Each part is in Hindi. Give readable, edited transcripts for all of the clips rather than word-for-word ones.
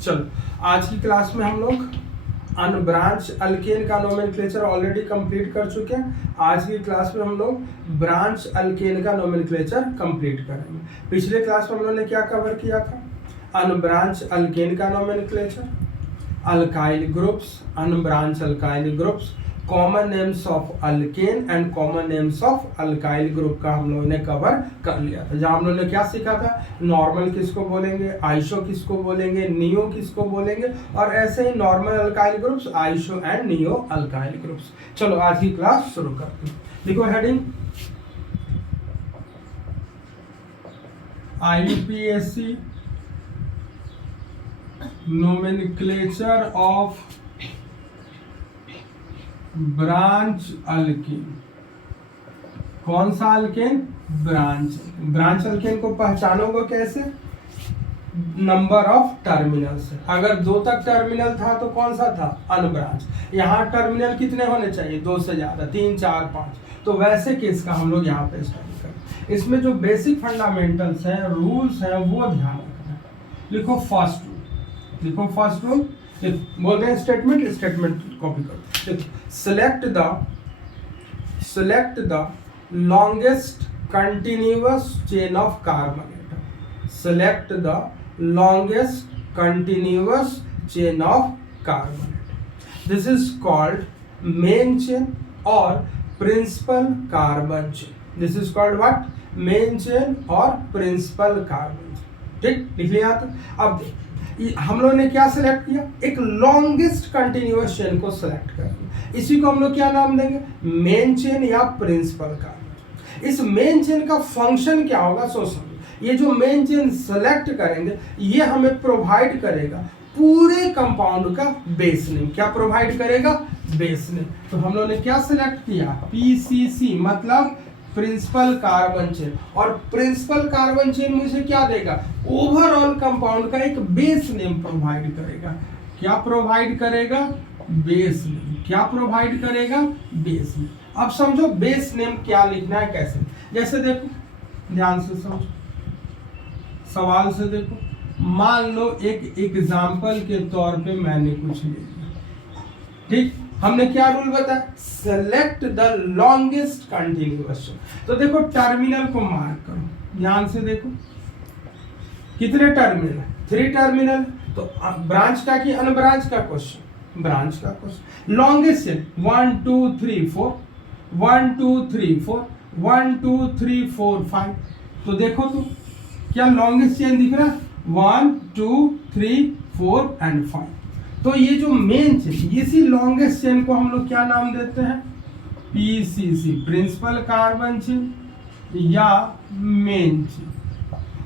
चलो आज की क्लास में हम लोग अनब्रांच अल्केन का नोमेनक्लेचर ऑलरेडी कंप्लीट कर चुके हैं। आज की क्लास में हम लोग ब्रांच अल्केन का नोमेनक्लेचर कंप्लीट करेंगे। पिछले क्लास में हम लोगों ने क्या कवर किया था? अनब्रांच अल्केन का nomenclature, alkyl groups, unbranch alkyl groups, common names of alkane and common names of alkyl group का हम लोगों ने कवर कर लिया था। जहां हम लोगों ने क्या सीखा था? नॉर्मल किसको बोलेंगे, आइसो किसको बोलेंगे, नियो किसको बोलेंगे, और ऐसे ही normal alkyl groups, iso and neo alkyl groups. चलो आज की क्लास शुरू करते हैं। देखो heading IUPAC nomenclature of branch alkane. कौन सा अल्केन? ब्रांच अल्केन को पहचानोगे कैसे? नंबर ऑफ टर्मिनल से। अगर 2 तक टर्मिनल था तो कौन सा था? अनब्रांच। यहाँ टर्मिनल कितने होने चाहिए? 2 से ज्यादा, 3, 4, 5। तो वैसे केस का हम लोग यहाँ पे स्टडी करें। इसमें जो बेसिक फंडामेंटल्स हैं, रूल्स हैं, वो ध्यान रखना है। लिखो फर्स्ट रूल, लिखो फर्स्ट रूल। बोलते हैं स्टेटमेंट कॉपी करो। select the longest continuous chain of carbon atom. Select the longest continuous chain of carbon atom. This is called main chain or principal carbon chain. This is called what? Main chain or principal carbon chain. ठीक, लिख लिया था। अब हम लोगों ने क्या सिलेक्ट किया? एक लॉन्गेस्ट कंटिन्यूअस चेन को सिलेक्ट कर लिया। इसी को हम लोग क्या नाम देंगे? मेन चेन या प्रिंसिपल कार्बन। इस मेन चेन का फंक्शन क्या होगा? सो समझो, ये जो मेन चेन सेलेक्ट करेंगे ये हमें प्रोवाइड करेगा पूरे कंपाउंड का बेस नेम। क्या प्रोवाइड करेगा? Base name. तो हम लोगों ने क्या सिलेक्ट किया? PCC मतलब प्रिंसिपल कार्बन चेन। और प्रिंसिपल कार्बन चेन मुझे क्या देगा? ओवरऑल कंपाउंड का एक बेस नेम प्रोवाइड करेगा। क्या प्रोवाइड करेगा? Base name. क्या प्रोवाइड करेगा? Base name. अब समझो बेस नेम क्या लिखना है, कैसे। जैसे देखो, ध्यान से समझो, सवाल से देखो। मान लो एक एग्जाम्पल के तौर पे मैंने कुछ ले लिया, ठीक। हमने क्या रूल बताया? Select the longest continuous chain. तो देखो टर्मिनल को मार्क करो, ध्यान से देखो कितने टर्मिनल? 3 टर्मिनल। तो ब्रांच का कि अनब्रांच का क्वेश्चन? ब्रांच का क्वेश्चन। Longest chain 1 2 3 4, 1 2 3 4, 1 2 3 4 5। तो देखो तो क्या लॉन्गेस्ट चेन दिख रहा? 1 2 3 4 एंड 5। तो ये जो मेन चेन, इसी लॉन्गेस्ट चेन को हम लोग क्या नाम देते हैं? PCC प्रिंसिपल कार्बन चेन या मेन चेन।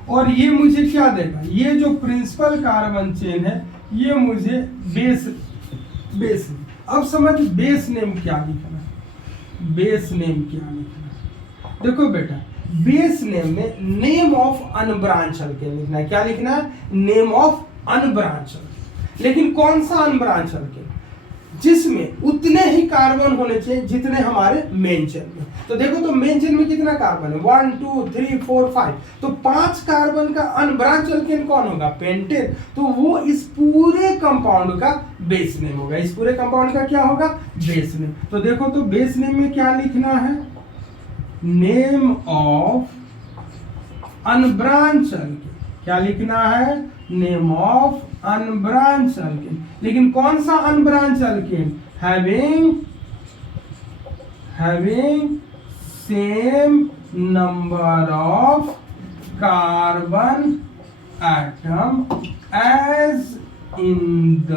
और ये मुझे क्या देगा? ये जो प्रिंसिपल कार्बन चेन है ये मुझे बेस। अब समझ बेस नेम क्या लिखना है? बेस नेम क्या लिखना है? देखो बेटा, बेस नेम में नेम ऑफ अनब्रांच अल्केन लिखना है। क्या लिखना है? Name of unbranch alkane. लेकिन कौन सा अनब्रांच अल्केन? जिसमें उतने ही कार्बन होने चाहिए जितने हमारे मेन चेन में। तो देखो तो मेन चेन में कितना कार्बन है? 1 2 3 4 5। तो 5 कार्बन का अनब्रांच अल्केन कौन होगा? पेंटेन। तो वो इस पूरे कंपाउंड का बेस नेम होगा। इस पूरे कंपाउंड का क्या होगा? Base name. तो देखो तो बेस नेम में क्या लिखना है? Name of unbranch alkane. क्या लिखना है? Name of unbranch alkane. लेकिन कौन सा unbranch alkane? Having same number of carbon atom as in the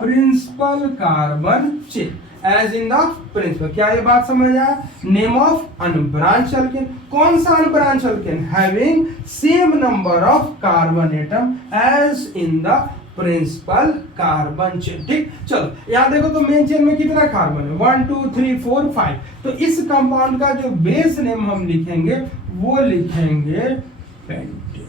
principal carbon chain. As in the principal. क्या ये बात समझ आया? Name of unbranch alkane. कौन सा unbranch alkane? Having same number of carbon atom as in the principal carbon chain. ठीक, चलो यहाँ देखो तो मेन चेन में कितना कार्बन है? 1 2 3 4 5। तो इस कंपाउंड का जो बेस नेम हम लिखेंगे वो लिखेंगे पेंटेन।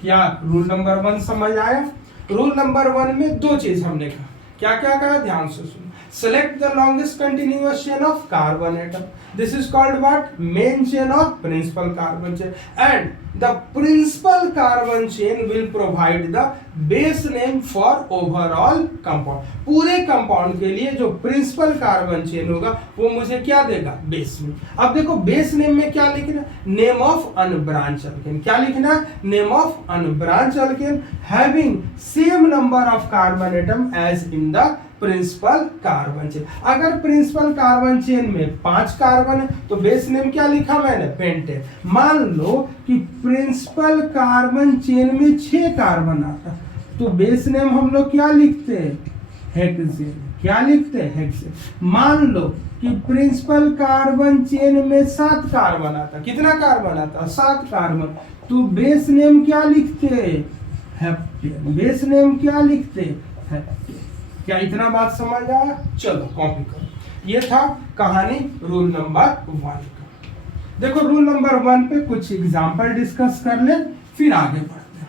क्या रूल नंबर 1 समझ आया? रूल नंबर 1 में 2 चीज हमने कहा। क्या क्या कहा? ध्यान से सुनो। Select the longest continuous chain of carbon atom. This is called what? Main chain or principal carbon chain. And the principal carbon chain will provide the base name for overall compound. पूरे compound के लिए जो principal carbon chain होगा वो मुझे क्या देगा? Base name. अब देखो base name में क्या लिखना है? Name of unbranched alkane. क्या लिखना है? Name of unbranched alkane having same number of carbon atom as in the principal carbon chain. अगर प्रिंसिपल कार्बन चेन में 5 कार्बन है तो बेस नेम क्या लिखा मैंने? पेंटेन. मान लो कि प्रिंसिपल कार्बन चेन में 6 कार्बन आता तो बेस नेम हम लोग क्या लिखते हैं? हेक्सेन. क्या लिखते हैं? हेक्सेन. मान लो कि प्रिंसिपल कार्बन चेन में 7 कार्बन आता. कितना कार्बन आता? 7 कार्बन. तो बेस नेम क्या लिखते? हेप्टेन. बेस नेम क्या लिखते? हेप्टेन. क्या इतना बात समझ आया? चलो कॉपी करो. ये था कहानी रूल नंबर 1 का. देखो रूल नंबर 1 पे कुछ एग्जांपल डिस्कस कर ले फिर आगे बढ़ते हैं.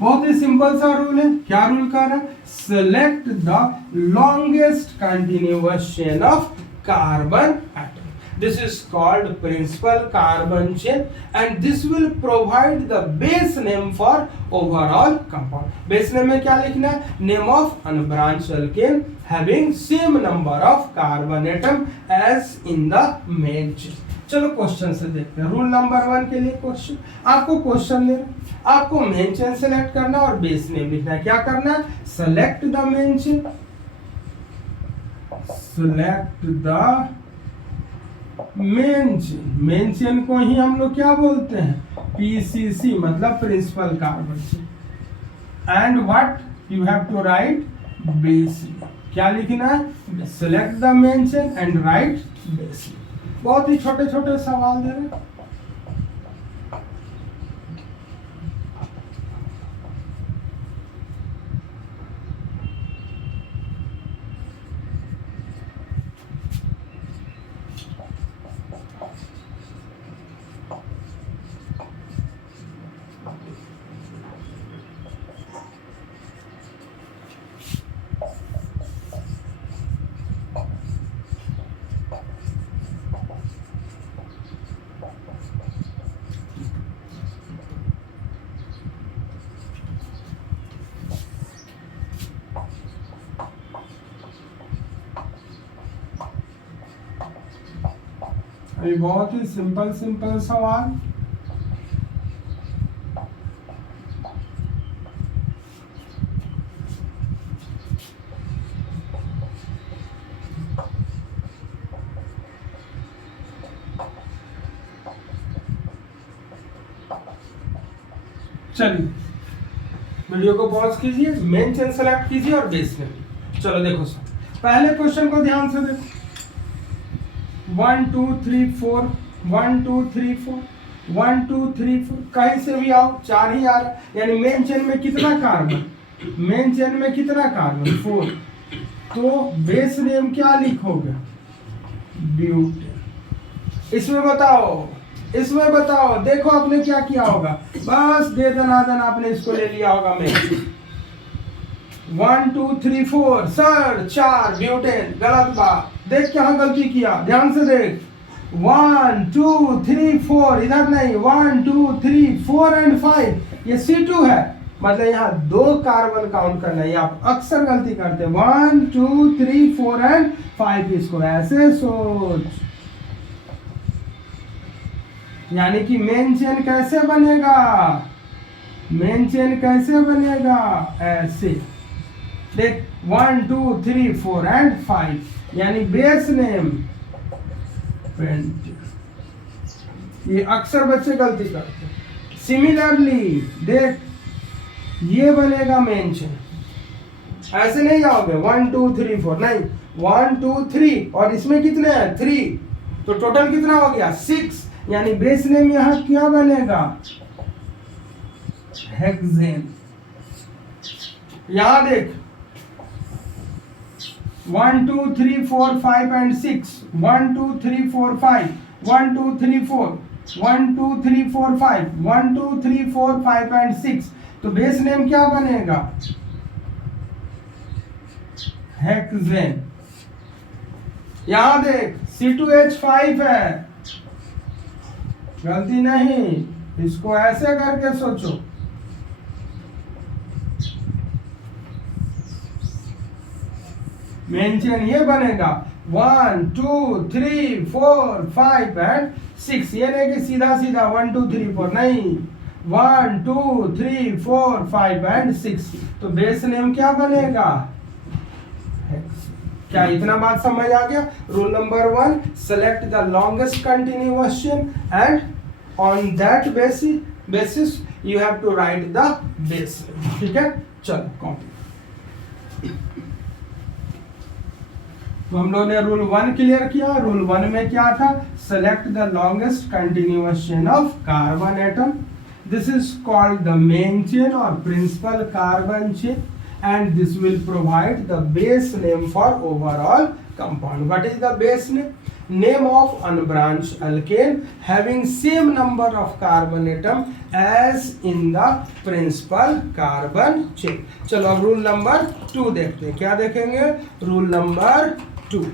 बहुत ही सिंपल सा रूल है. क्या रूल कर रहा है? Select the longest continuous chain of carbon atom. This is called principal carbon chain and this will provide the base name for overall compound. Base name में क्या लिखना है? Name of unbranched alkane having same number of carbon atom as in the main chain. चलो क्वेश्चन से देखते हैं. रूल नंबर 1 के लिए क्वेश्चन. आपको क्वेश्चन लेना, आपको मेन चेन सेलेक्ट करना और बेस नेम लिखना है. क्या करना है? Select the main chain. Select the main chain. Main chain को ही हम लोग क्या बोलते हैं? पीसीसी मतलब principal carbon chain. And what you have to write? Base. क्या लिखना है? Select the main chain and write base. बहुत ही छोटे छोटे सवाल दे रहे हैं. ये बहुत ही सिंपल सिंपल सवाल. चलिए वीडियो को पॉज कीजिए, मेन चेन सेलेक्ट कीजिए और बेस नेम. चलो देखो सर, पहले क्वेश्चन को ध्यान से देखो. 1 2 3 4 1 2 3 4 1 2 3 4 कहीं से भी आओ 4 ही आ रहा. यानी मेन चेन में कितना कार्बन? मेन चेन में कितना कार्बन? 4. तो बेस नेम क्या लिखोगे? ब्यूटेन. इसमें बताओ, इसमें बताओ. देखो आपने क्या किया होगा, बस दे दनादन आपने इसको ले लिया होगा. Main 1 2 3 4 sir 4 butane. गलत बात. देख क्या गलती किया, ध्यान से देख. 1 2 3 4 इधर नहीं, 1 2 3 4 एंड 5 ये C2 है. मतलब यहाँ 2 कार्बन काउंट करना है. आप अक्सर गलती करते हैं. 1 2 3 4 एंड 5. इसको ऐसे सोच. यानी कि मेन चेन कैसे बनेगा? मेन चेन कैसे बनेगा? ऐसे देख 1 2 3 4 एंड 5. यानी बेस नेम पेंटेन. ये अक्सर बच्चे गलती करते हैं. सिमिलरली देख ये बनेगा मेन चेन. ऐसे नहीं जाओगे 1 2 3 4 नहीं, 1 2 3 और इसमें कितने हैं? 3. तो टोटल कितना हो गया? 6. यानी बेस नेम यहाँ क्या बनेगा? हेक्सेन. यहां देख 1 2 3 4 5 एंड 6. 1 2 3 4 5 1 2 3 4 1 2 3 4 5 1 2 3 4 5 एंड 6. तो बेस नेम क्या बनेगा? हेक्सेन। यहां देख C2H5 है, गलती नहीं, इसको ऐसे करके सोचो। मेन चेन ये बनेगा 1 2 3 4 5 एंड 6। ये नहीं कि सीधा सीधा 1 2 3 4, नहीं, 1 2 3 4 5 एंड 6। तो बेस नेम क्या बनेगा? क्या इतना बात समझ आ गया? Rule number 1, select the longest continuous chain and on that basis you have to write the base name. ठीक है, चलो कॉपी। तो हम लोगों ने रूल 1 क्लियर किया। रूल 1 में क्या था? Select the longest continuous chain of carbon atom. This is called the main chain और principal carbon chain, and this will provide the base name for overall compound. What is the base name? Name of unbranched alkane having same number of carbon atom as in the principal carbon chain. चलो अब रूल नंबर 2 देखते हैं। क्या देखेंगे? Rule number 2।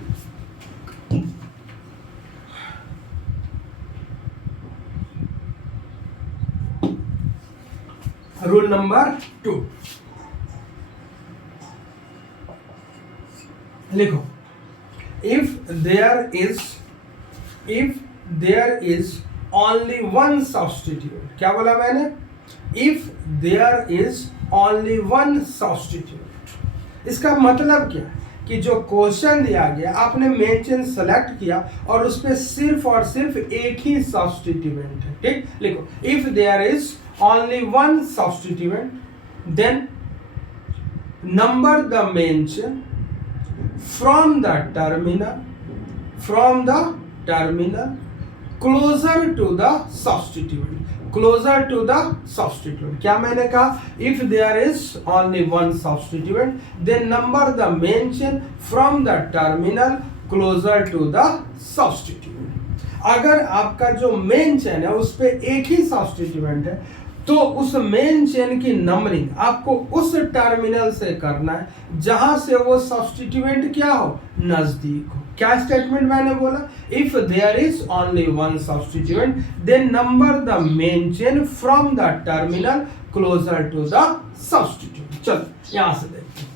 रूल नंबर 2 लिखो। If there is only one substitute. क्या बोला मैंने? If there is only one substitute. इसका मतलब क्या? कि जो क्वेश्चन दिया गया, आपने मेन चेन सेलेक्ट किया और उस पर सिर्फ और सिर्फ एक ही सब्स्टिट्यूएंट है। ठीक, लिखो। If there is only one substituent then number the main chain from the terminal closer to the substituent। क्या मैंने कहा? if there is only one substituent then number the main chain from the terminal closer to the substituent। अगर आपका जो मेन चेन है उस पे एक ही सब्स्टिट्यूएंट है तो उस मेन चेन की नंबरिंग आपको उस टर्मिनल से करना है जहां से वो सब्स्टिट्यूएंट क्या हो? नजदीक हो। क्या स्टेटमेंट मैंने बोला? If there is only one substituent then number the main chain from the terminal closer to the substituent. चलो यहां से देखते हैं।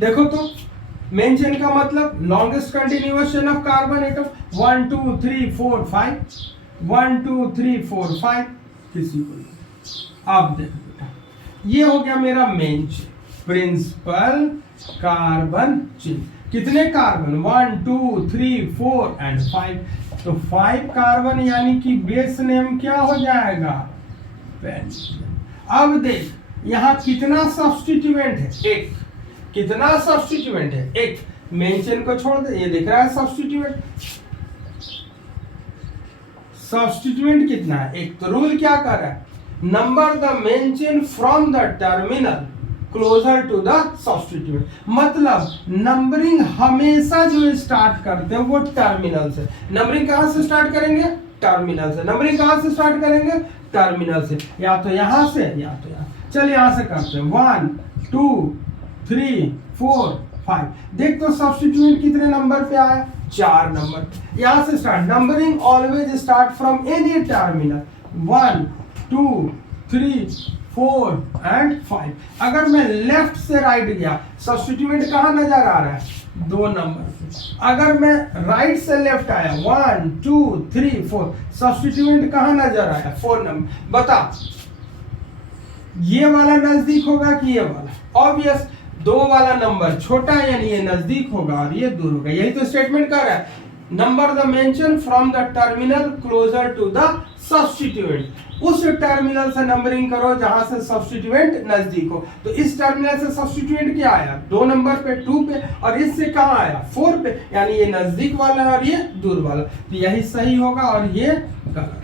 देखो तो मेन चेन का मतलब longest continuous chain of carbon atom 1 2 3 4 5 1 2 3 4 5 किसी को। अब देखो बेटा, ये हो गया मेरा main chain, principal carbon chain. कितने कार्बन? 1 2 3 4 एंड 5। तो 5 कार्बन यानी कि बेस नेम क्या हो जाएगा? पेंटेन। अब देख यहां कितना सब्स्टिट्यूएंट है? एक। कितना सब्स्टिट्यूएंट है? एक। मेन चेन को छोड़ दे, ये दिख रहा है सब्स्टिट्यूएंट। सब्स्टिट्यूएंट कितना है? एक। तो रूल क्या कर रहा है? Number the main chain from the terminal closer to the substituent. मतलब नंबरिंग हमेशा जो स्टार्ट करते हैं वो टर्मिनल से। नंबरिंग कहां से स्टार्ट करेंगे? टर्मिनल से। नंबरिंग कहां से स्टार्ट करेंगे? टर्मिनल से। या तो यहां से या तो यहां। चल यहां से करते हैं। 1 2 3 4 5। देख तो सब्स्टिट्यूएंट कितने नंबर पे आया? 4 नंबर। यहां से start. Numbering always start from any terminal 1 2 3 4 and 5। अगर मैं लेफ्ट से राइट गया सब्स्टिट्यूएंट कहां नजर आ रहा है? 2 नंबर पे। अगर मैं राइट से लेफ्ट आया 1 2 3 4 सब्स्टिट्यूएंट कहां नजर आया? 4 नंबर। बता ये वाला नजदीक होगा कि ये वाला? ऑब्वियस 2 वाला नंबर छोटा है यानी ये नजदीक होगा और ये दूर होगा। यही तो स्टेटमेंट कर रहा है। Number the main chain from the terminal closer to the substituent. उस टर्मिनल से नंबरिंग करो जहां से सब्स्टिट्यूएंट नजदीक हो। तो इस टर्मिनल से सब्स्टिट्यूएंट क्या आया? 2 नंबर पे 2 पे, और इससे कहां आया? 4 पे, यानी ये नजदीक वाला और ये दूर वाला। तो यही सही होगा और ये गलत।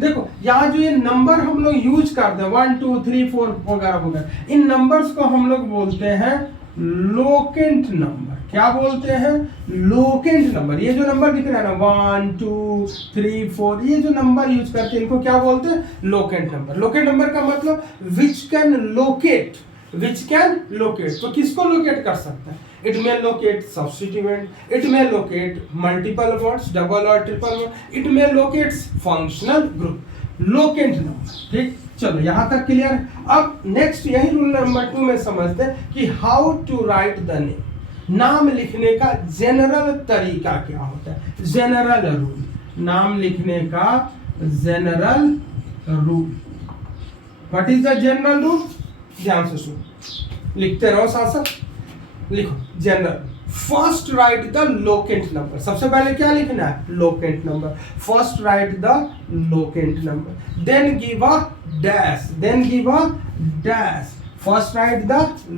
देखो यहाँ जो ये नंबर हम लोग यूज करते हैं 1 2 3 4 वगैरह वगैरह, इन नंबर्स को हम लोग बोलते हैं लोकेंट नंबर। क्या बोलते हैं? Locant number. ये जो नंबर दिख रहा है ना 1 2 3 4, ये जो नंबर यूज करते हैं इनको क्या बोलते हैं? Locant number. लोकेंट नंबर का मतलब which can locate, which can locate. तो किसको लोकेट कर सकता है? It may locate substituent, it may locate multiple words, double और triple word, it may locate functional group. Locant number. ठीक, चलो यहां तक क्लियर। अब नेक्स्ट यही रूल नंबर 2 में समझते हैं कि how to write the name. नाम लिखने का जनरल तरीका क्या होता है? जनरल रूल, नाम लिखने का general rule. What is the general rule? ध्यान से सुनो, लिखते रहो साथ साथ। लिखो general. First write the locant number. सबसे पहले क्या लिखना है? Locant number. First write the locant number, then give a dash, then give a dash. First write the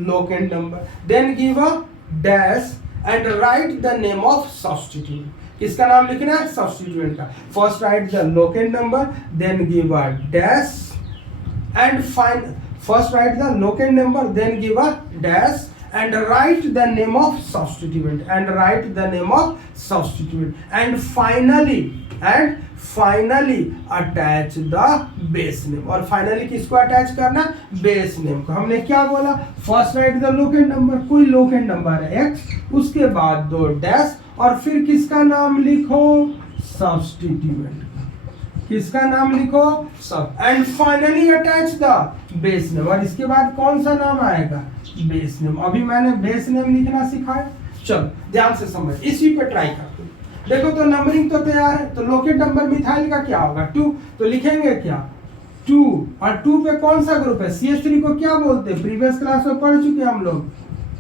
locant number, then give a dash and write the name of substituent. किसका नाम लिखना है? सब्स्टिट्यूएंट का। First write the locant number, then give a dash and find, first write the locant number, then give a dash and write the name of substituent, and write the name of substituent, and finally attach the base name। और finally किसको अटैच करना? बेस नेम को। हमने क्या बोला? First write the locant number, कोई लोकेंट नंबर है x, उसके बाद दो डैश और फिर किसका नाम लिखो? सब्स्टिट्यूएंट। किसका नाम लिखो? सब। And finally attach the base name. और इसके बाद कौन सा नाम आएगा? Base name. अभी मैंने बेस नेम लिखना सिखाया। चलो ध्यान से समझ, इसी पे ट्राई करते हैं। देखो तो नंबरिंग तो तैयार है। तो लोकेट नंबर मिथाइल का क्या होगा? 2। तो लिखेंगे क्या? 2। और 2 पे कौन सा ग्रुप है? CH3 को क्या बोलते हैं? प्रीवियस क्लास में पढ़ चुके हम लोग,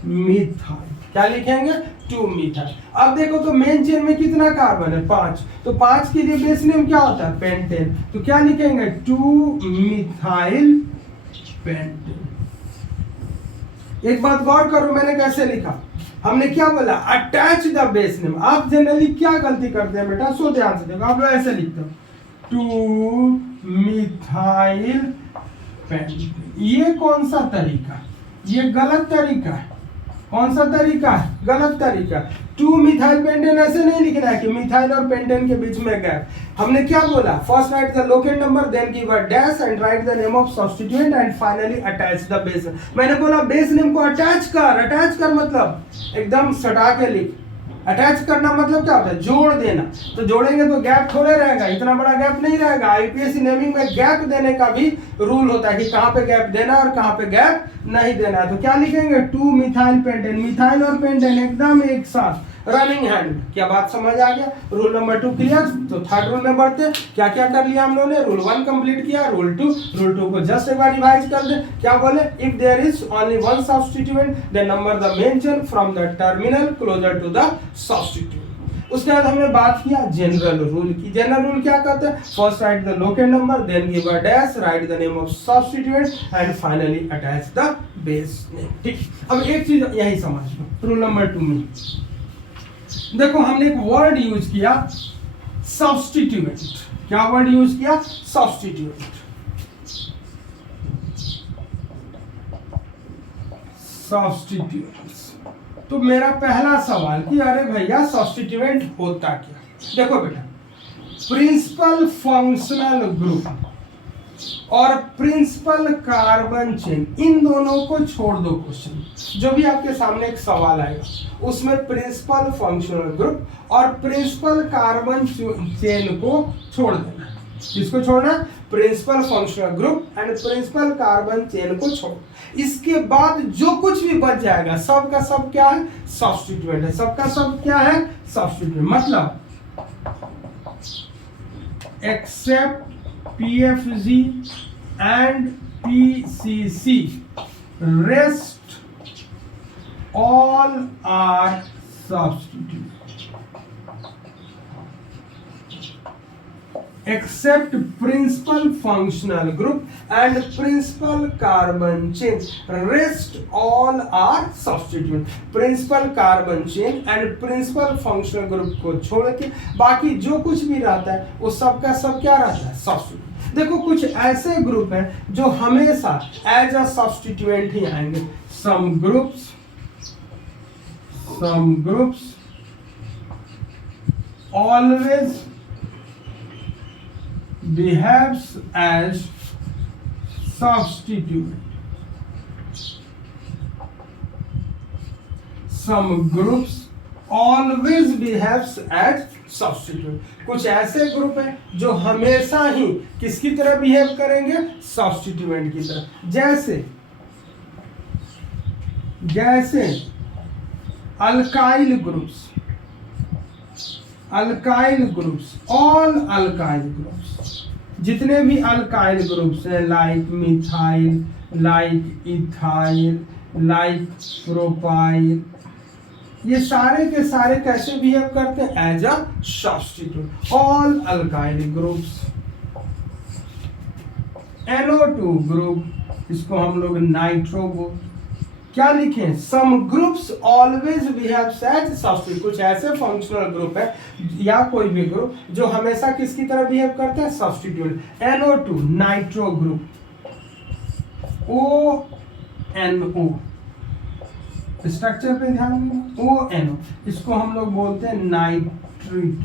मिथाइल। क्या लिखेंगे? 2 मिथाइल। अब देखो तो मेन चेन में कितना कार्बन है? 5। तो 5 के लिए बेस नेम क्या होता है? पेंटेन। तो क्या लिखेंगे? 2 मिथाइल पेंटेन। एक बात गौर करो, मैंने कैसे लिखा? हमने क्या बोला? Attach the base name. आप जनरली क्या गलती करते हैं बेटा? सो ध्यान से देखो, आप लोग ऐसे लिखते हो 2 मिथाइल पेंटेन। ये कौन सा तरीका? ये गलत तरीका है। कौन सा तरीका है? गलत तरीका। 2 मिथाइल पेंटेन ऐसे नहीं लिखना है कि मिथाइल और पेंटेन के बीच में गैप। हमने क्या बोला? First write the locant number, then give a dash and write the name of substituent and finally attach the base. मैंने बोला बेस नेम को अटैच कर। अटैच कर मतलब एकदम सटा के लिख। अटैच करना मतलब क्या होता है? जोड़ देना। तो जोड़ेंगे तो गैप थोड़े रहेगा, इतना बड़ा गैप नहीं रहेगा। आईपीएससी नेमिंग में गैप देने का भी रूल होता है कि कहां पे गैप देना और कहां पे गैप नहीं देना है। तो क्या लिखेंगे? 2 मिथाइल पेंटेन। मिथाइल और पेंटेन एकदम एक साथ, रनिंग हैंड। क्या बात समझ आ गया? Rule number 2 clear. तो थर्ड रूल में बढ़ते। क्या क्या कर लिया हम लोगों ने? रूल 1 कंप्लीट किया। रूल 2 को जस्ट एक बार रिवाइज कर दे। क्या बोले? If there is only one substituent then number the main chain from the terminal closer to the substituent. उसके बाद हमने बात किया जनरल रूल की। जनरल रूल क्या कहते हैं? First write the locant number, then give a dash, write the name of substituent and finally attach the base name. ठीक, अब एक चीज यही समझ लो रूल नंबर 2 में। देखो हमने एक वर्ड यूज किया सब्स्टिट्यूएंट। क्या वर्ड यूज किया? सब्स्टिट्यूएंट। सब्स्टिट्यूएंट्स। तो मेरा पहला सवाल कि अरे भैया सब्स्टिट्यूएंट होता क्या? देखो बेटा, प्रिंसिपल फंक्शनल ग्रुप और प्रिंसिपल कार्बन चेन, इन दोनों को छोड़ दो। क्वेश्चन जो भी आपके सामने एक सवाल आएगा उसमें प्रिंसिपल फंक्शनल ग्रुप और प्रिंसिपल कार्बन चेन को छोड़ देना। किसको छोड़ना? Principal functional group and principal carbon chain को छोड़। इसके बाद जो कुछ भी बच जाएगा सब का सब क्या है? सब्स्टिट्यूएंट है। सबका सब क्या है? सब्स्टिट्यूएंट। मतलब accept PFG and PCC, rest all are substitute except principal functional group and principal carbon chain, rest all are substitute। principal carbon chain and principal functional group को छोड़ के बाकी जो कुछ भी रहता है वो सब का सब क्या रहता है? सब्स्टिट्यूट। देखो कुछ ऐसे ग्रुप हैं जो हमेशा एज अ सब्स्टिट्यूएंट ही आएंगे। Some groups some groups always behaves as substituent. Some groups always behaves as substituent. कुछ ऐसे ग्रुप है जो हमेशा ही किसकी तरह बिहेव करेंगे? सब्स्टिट्यूएंट की तरह। जैसे alkyl groups, all alkyl groups, जितने भी अल्काइल ग्रुप्स हैं, like methyl, like ethyl, like propyl, ये सारे के सारे कैसे बिहेव करते हैं? As a substitute. All alkyl groups. NO2 group, इसको हम लोग नाइट्रो ग्रुप क्या लिखें? Some groups always behaves as substitute. कुछ ऐसे फंक्शनल ग्रुप है या कोई भी ग्रुप जो हमेशा किसकी तरह बिहेव करते हैं? Substitute. NO2 nitro group, ONO structure पे ध्यान देना, ONO, इसको हम लोग बोलते हैं नाइट्रेट।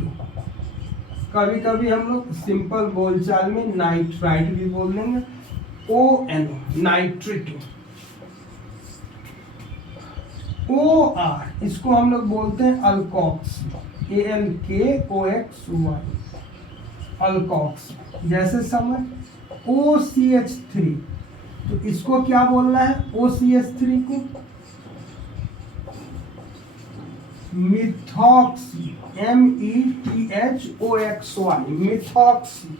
कभी कभी हम लोग सिंपल बोलचाल में नाइट्राइट भी बोल देंगे। ONO nitrate. OR, इसको हम लोग बोलते हैं अल्कोक्सी, ALKOXY, अल्कोक्सी। जैसे समझ OCH3, तो इसको क्या बोलना है? OCH3 को मिथॉक्सी, METHOXY, मिथॉक्सी।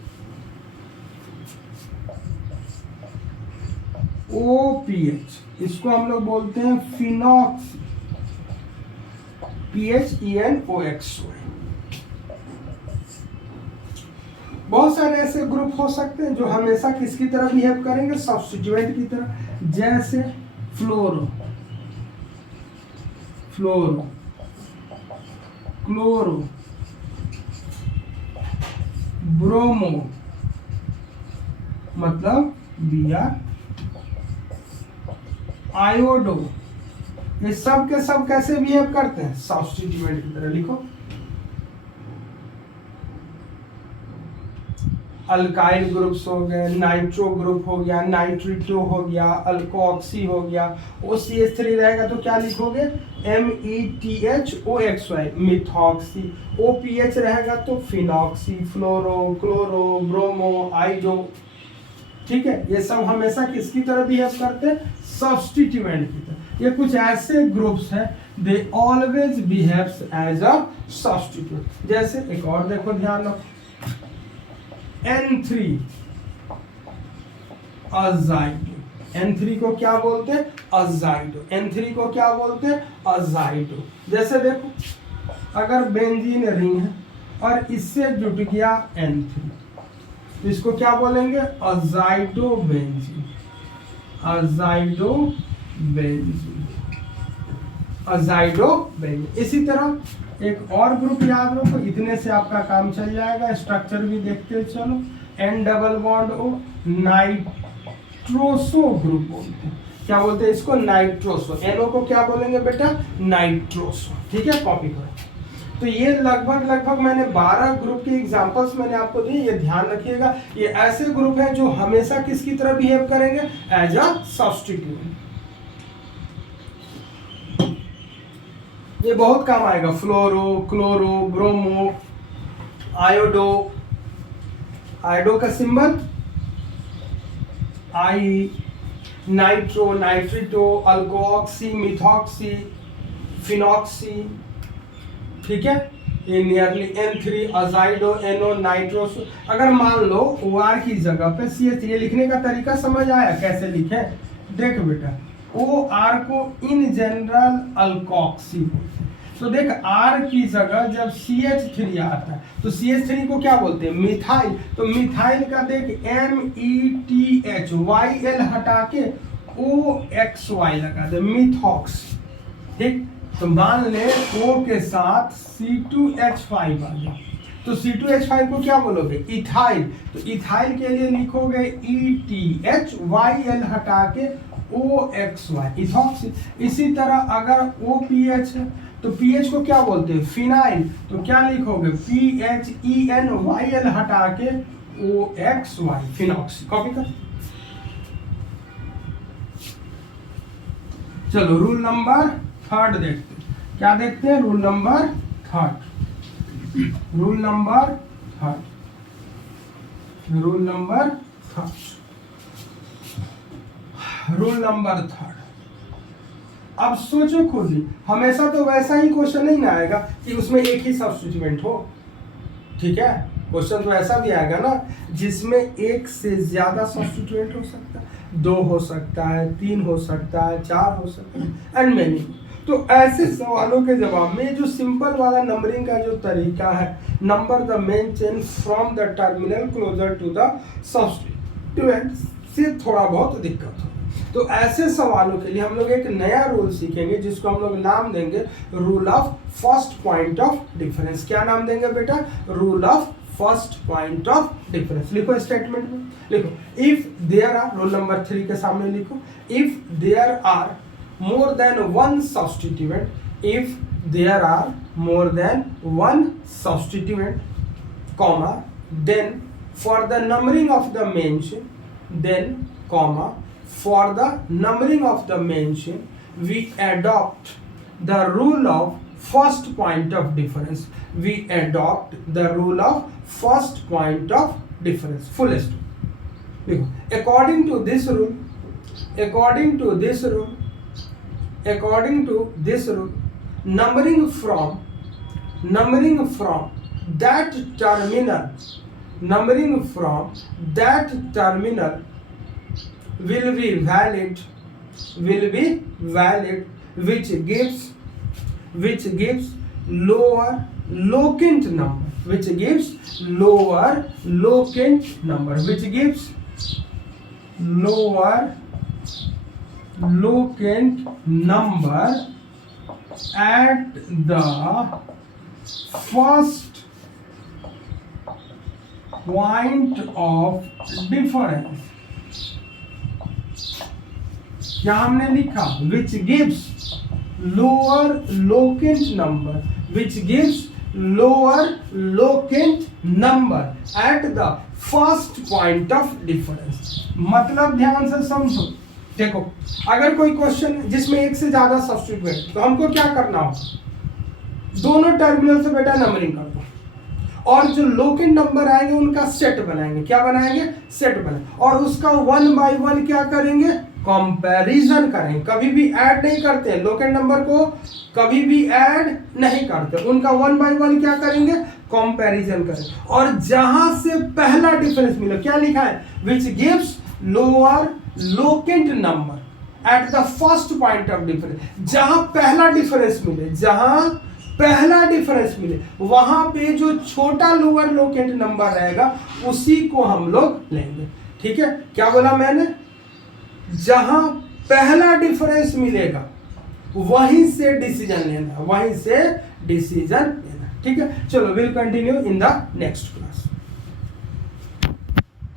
OPH, इसको हम लोग बोलते हैं फिनॉक्सी, PHENOXY। बहुत सारे ऐसे ग्रुप हो सकते हैं जो हमेशा किसकी तरह बिहेव करेंगे? सब्स्टिट्यूएंट की तरह। जैसे फ्लोरो, क्लोरो, ब्रोमो, मतलब Br, आयोडो, ये सब के सब कैसे बिहेव करते हैं? सब्स्टिट्यूएंट की तरह। लिखो अल्काइल ग्रुप्स हो गए, नाइट्रो ग्रुप हो गया, नाइट्रिटो हो गया, अल्कोक्सी हो गया। OCH3 रहेगा तो क्या लिखोगे? METHOXY, methoxy. OPH रहेगा तो फिनॉक्सी, फ्लोरो, क्लोरो, ब्रोमो, आइडो। ठीक है, ये सब हमेशा किसकी तरह बिहेव करते हैं? सब्स्टिट्यूएंट की तरह। ये कुछ ऐसे ग्रुप्स हैं, they always behaves as a substitute. जैसे एक और देखो, ध्यान रखो, N3 अजाइडो। N3 को क्या बोलते हैं? अजाइडो। N3 को क्या बोलते हैं? अजाइडो। जैसे देखो, अगर बेंजीन रिंग है और इससे जुट गया N3, तो इसको क्या बोलेंगे? अजाइडो बेंजीन, अजाइडो बेंजीन, अजाइडो बेंजीन। इसी तरह एक और ग्रुप याद रखो, इतने से आपका काम चल जाएगा। स्ट्रक्चर भी देखते चलो। N double bond O, nitroso group बोलते हैं। क्या बोलते हैं इसको? नाइट्रोसो। NO को क्या बोलेंगे बेटा? नाइट्रोसो। ठीक है, कॉपी करो। तो ये लगभग मैंने 12 ग्रुप के एग्जांपल्स मैंने आपको दिए, ये ध्यान रखिएगा। ये ऐसे ग्रुप है जो हमेशा किसकी तरह बिहेव करेंगे? As a substituent. ये बहुत काम आएगा। Fluoro, chloro, bromo, iodo, iodo का symbol I, nitro, nitrito, alkoxy, methoxy, phenoxy. ठीक है, ये नियरली N3 अजाइडो, NO नाइट्रोसो। अगर मान लो OR की जगह पे CH, ये लिखने का तरीका समझ आया कैसे लिखे? देख बेटा, OR को इन जनरल अल्कोक्सी बोलते हैं। तो देख, R की जगह जब CH3 आता है तो CH3 को क्या बोलते हैं? मिथाइल। तो मिथाइल का देख METH, YL हटा के OXY लगा दे, मिथॉक्स। ठीक, तो मान ले O के साथ C2H5 आ गया, तो C2H5 को क्या बोलोगे? इथाइल। तो इथाइल के लिए लिखोगे ETH, YL हटा के OXY, इथॉक्सी। इसी तरह अगर OPH है तो पीएच को क्या बोलते हैं? फिनाइल। तो क्या लिखोगे? PHENYL हटा के OXY, फिनॉक्सी। कॉपी कर। चलो रूल नंबर 3 देखते हैं। क्या देखते हैं? Rule number 3। Rule number 3। Rule number 3। अब सोचो खुद ही, हमेशा तो वैसा ही क्वेश्चन नहीं ना आएगा कि उसमें एक ही सब्स्टिट्यूएंट हो। ठीक है, क्वेश्चन तो ऐसा भी आएगा ना जिसमें एक से ज्यादा सब्स्टिट्यूएंट हो सकता है, 2 हो सकता है, 3 हो सकता है, 4 हो सकता है, एंड मेनी। तो ऐसे सवालों के जवाब में जो सिंपल वाला नंबरिंग का जो तरीका है, number the main chain from the terminal closer to the substituent, से थोड़ा बहुत दिक्कत हो। तो ऐसे सवालों के लिए हम लोग एक नया रूल सीखेंगे जिसको हम लोग नाम देंगे rule of first point of difference. क्या नाम देंगे बेटा? Rule of first point of difference. लिखो स्टेटमेंट में, लिखो if there are, rule number 3 के सामने लिखो, if there are more than one substituent, if there are more than one substituent, comma, then for the numbering of the main chain, then comma, for the numbering of the main chain, we adopt the rule of first point of difference. We adopt the rule of first point of difference. Full stop. According to this rule, according to this rule, numbering from that terminal will be valid, which gives lower locant number, which gives lower locant number at the first point of difference. क्या हमने लिखा? which gives lower locant number, which gives lower locant number at the first point of difference. मतलब ध्यान से समझो। देखो, अगर कोई क्वेश्चन जिसमें एक से ज्यादा सब्स्टिट्यूएंट, तो हमको क्या करना होगा? दोनों टर्मिनल से बेटा नंबरिंग कर दो, और जो लोकेंट नंबर आएंगे उनका सेट बनाएंगे। क्या बनाएंगे? सेट बनाएंगे, और उसका 1 by 1 क्या करेंगे? कंपैरिजन करेंगे। कभी भी ऐड नहीं करते हैं, लोकेंट नंबर को कभी भी ऐड नहीं करते, उनका 1 by 1 क्या करेंगे? कंपैरिजन करेंगे। और जहां से पहला डिफरेंस मिले, क्या लिखा है? Which gives lower locant number at the first point of difference. जहां पहला डिफरेंस मिले, वहां पे जो छोटा लोअर लोकेंट नंबर रहेगा उसी को हम लोग लेंगे। ठीक है, क्या बोला मैंने? जहां पहला डिफरेंस मिलेगा वहीं से डिसीजन लेना। ठीक है, चलो will continue in the next class.